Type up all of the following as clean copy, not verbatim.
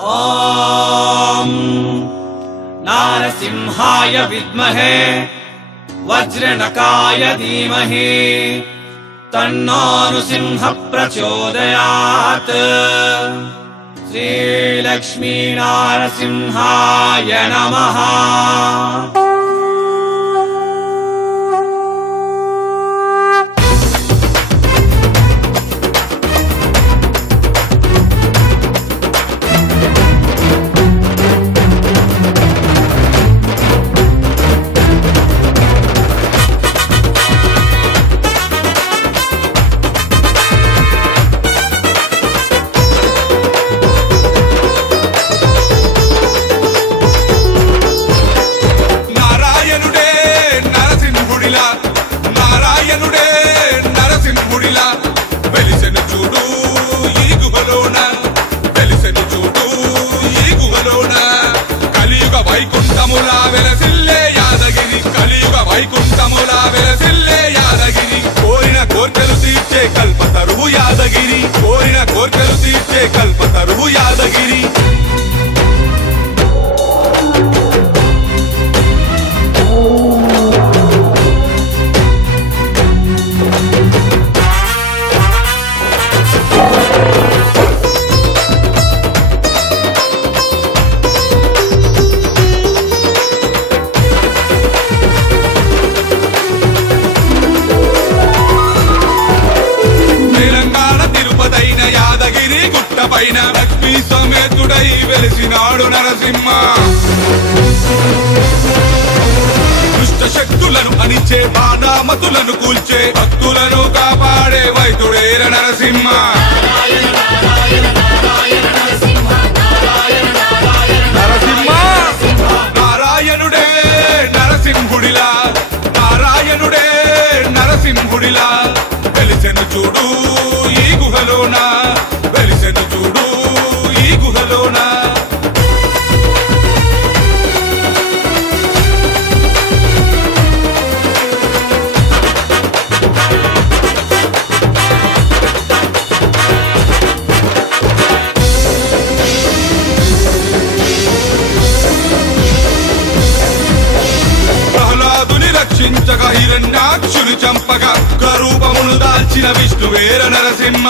ఓం నారసింహాయ విద్మహే వజ్రనకాయ ధీమహి తన్నో నృసింహ ప్రచోదయాత్. శ్రీలక్ష్మీ నారసింహాయ నమః. వైకుంఠములా వెలసిల్లే యాదగిరి, కలియుగ వైకుంఠములా వెలసిల్లే యాదగిరి. కోరిన కోర్కెలు తీర్చే కల్పతరువు యాదగిరి, కోరిన కోర్కెలు తీర్చే కల్పతరువు యాదగిరి. యాదగిరి గుట్ట పైన లక్ష్మీ సమేతుడై వెలిసినాడు నరసింహ. దుష్ట శక్తులను అణిచే బాణామతులను కూల్చే భక్తులను కాపాడే వైద్యుడేర నరసింహ. నరసింహ నారాయణుడే నరసింహుడిలా, నారాయణుడే నరసింహుడిలా వెలిసెను చూడు ఈ గుహలోన, వెలిసెను చూడు ఈ గుహలోన. ప్రహ్లాదుని రక్షించగా హిరణ్యాక్షుని చంపగా రూపమును దాల్చిన విష్ణువేర నరసింహ.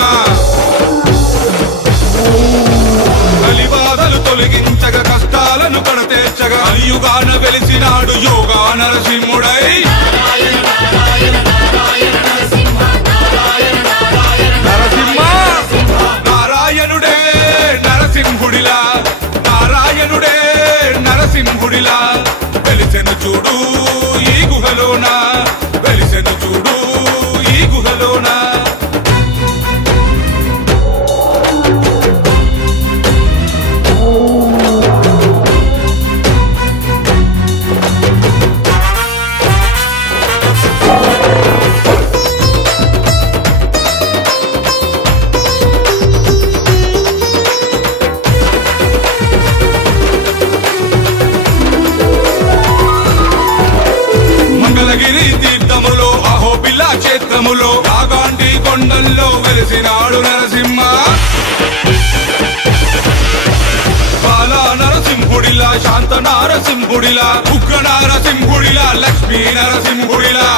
కలిబాధలు తొలగించగా కష్టాలను కడతేర్చగా కలియుగాన వెలిసినాడు యోగా నరసింహుడై. నరసింహ నారాయణుడే నరసింహుడిలా, నారాయణుడే నరసింహుడిలా వెలిసెను చూడు ఈ గుహలోన, వెలిసెను చూడు ఈ గుహలోన. మంగళగిరి తీర్థములో అహోబిలా క్షేత్రములో కాగాండి కొండల్లో వెలిసినాడు నరసింహ. బాలా నరసింహుడిలా, శాంత నరసింహుడిలా, ఉగ్ర నరసింహుడిలా, లక్ష్మీ నరసింహుడిలా.